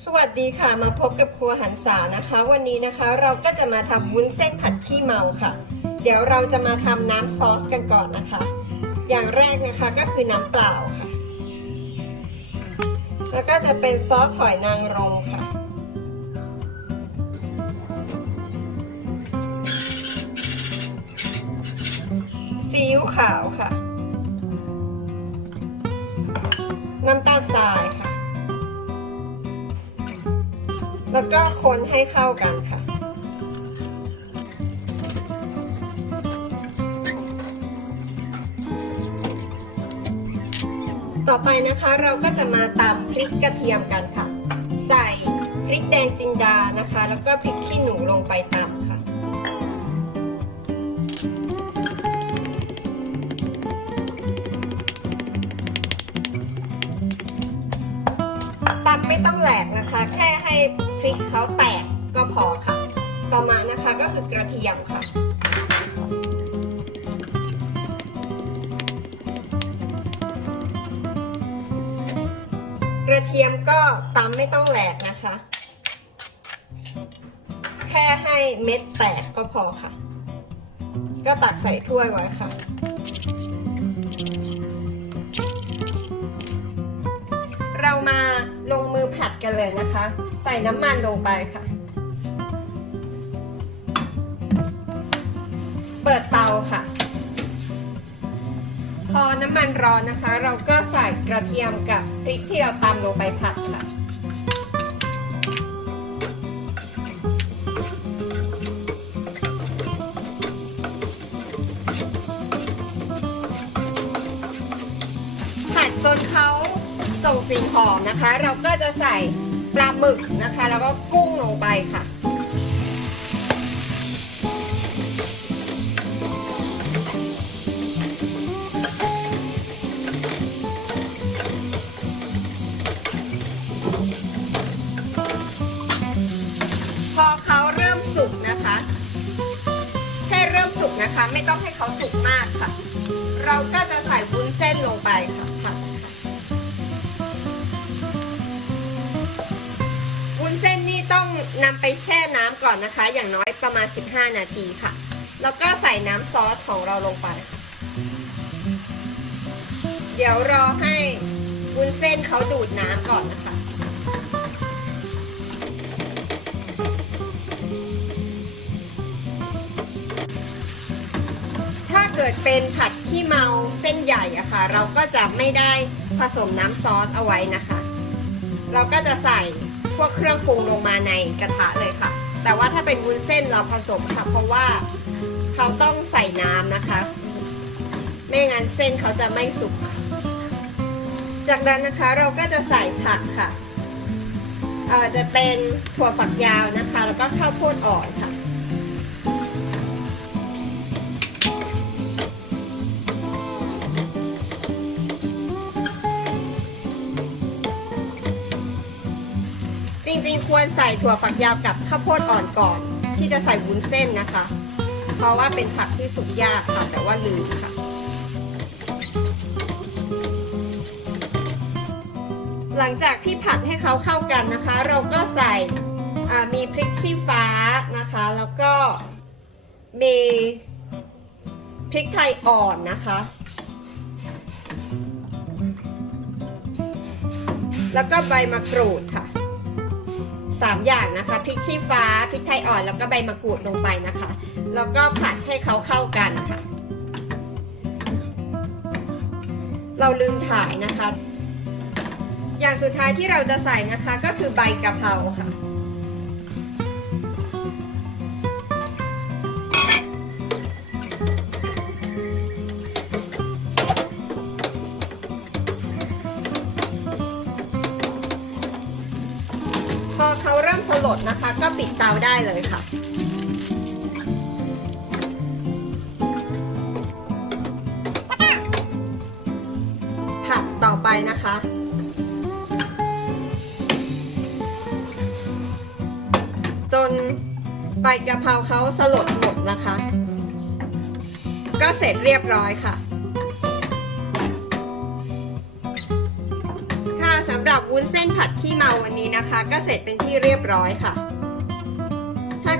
สวัสดีค่ะมาพบกับครัวหันษานะคะ วันนี้นะคะเราก็จะมาทำวุ้นเส้นผัดขี้เมาค่ะ เดี๋ยวเราจะมาทำน้ำซอสกันก่อนนะคะ อย่างแรกนะคะก็คือน้ำเปล่าค่ะ แล้วก็จะเป็นซอสหอยนางรมค่ะ ซีอิ๊วขาวค่ะ แล้วก็คนให้เข้ากันค่ะ ต่อไปนะคะเราก็จะมาตำพริกกระเทียมกันค่ะ ใส่พริกแดงจินดานะคะ แล้วก็พริกขี้หนูลงไปตำ พริกเขาแตกก็พอค่ะ ต่อมานะคะก็คือกระเทียมค่ะ กระเทียมก็ตำไม่ต้องแหลกนะคะ แค่ให้เม็ดแตกก็พอค่ะ ก็ตักใส่ถ้วยไว้ค่ะเรามาลงมือผัดกันเลยนะคะ ใส่น้ำมันลงไปค่ะ เปิดเตาค่ะ พอน้ำมันร้อนนะคะ เราก็ใส่กระเทียมกับพริกที่เราตำลงไปผัดค่ะผัดจนเขาส่งกลิ่นหอมนะคะ เราก็จะใส่ ปลาหมึกนะคะ แล้วก็กุ้งลงไปค่ะพอเขาเริ่มสุกนะคะแค่เริ่มสุกนะคะ ไม่ต้องให้เขาสุกมากค่ะ เราก็จะ อนนะคะ อย่างน้อยประมาณ 15 นาทีค่ะ แล้วก็ใส่น้ำซอสของเราลงไป เดี๋ยวรอให้วุ้นเส้นเขาดูดน้ำก่อนนะคะ ถ้าเกิดเป็นผัดขี้เมาเส้นใหญ่อะค่ะ เราก็จะไม่ได้ผสมน้ำซอสเอาไว้นะคะ เราก็จะใส่พวกเครื่องปรุงลงมาในกระทะเลยค่ะ แต่ว่าถ้าเป็นวุ้นเส้นเราผสมค่ะเพราะว่าเขาต้องใส่น้ำนะคะ ไม่งั้นเส้นเขาจะไม่สุก จากนั้นนะคะเราก็จะใส่ผักค่ะเอ่อจะเป็นถั่วฝักยาวนะคะ แล้วก็ข้าวโพดอ่อนค่ะ ริงๆ ควรใส่ถั่วฝักยาวกับข้าวโพดอ่อนก่อน ที่จะใส่วุ้นเส้นนะคะ เพราะว่าเป็นผักที่สุกยากค่ะแต่ว่าลืมค่ะหลังจากที่ผัดให้เขาเข้ากันนะคะ เราก็ใส่อ่ามีพริกชี้ฟ้านะคะ แล้วก็มีพริกไทยอ่อนนะคะ แล้วก็ใบมะกรูดค่ะ สามอย่างนะคะพริกชี้ฟ้าพริกไทยอ่อนแล้วก็ใบมะกรูดลงไปนะคะ แล้วก็ผัดให้เขาเข้ากันค่ะ เราลืมถ่ายนะคะ อย่างสุดท้ายที่เราจะใส่นะคะก็คือใบกระเพราค่ะ ปิดเตาได้เลยค่ะ ผัดต่อไปนะคะ จนใบกะเพราเขาสลดหมดนะคะ ก็เสร็จเรียบร้อยค่ะ ค่ะสำหรับวุ้นเส้นผัดขี้เมาวันนี้นะคะ ก็เสร็จเป็นที่เรียบร้อยค่ะ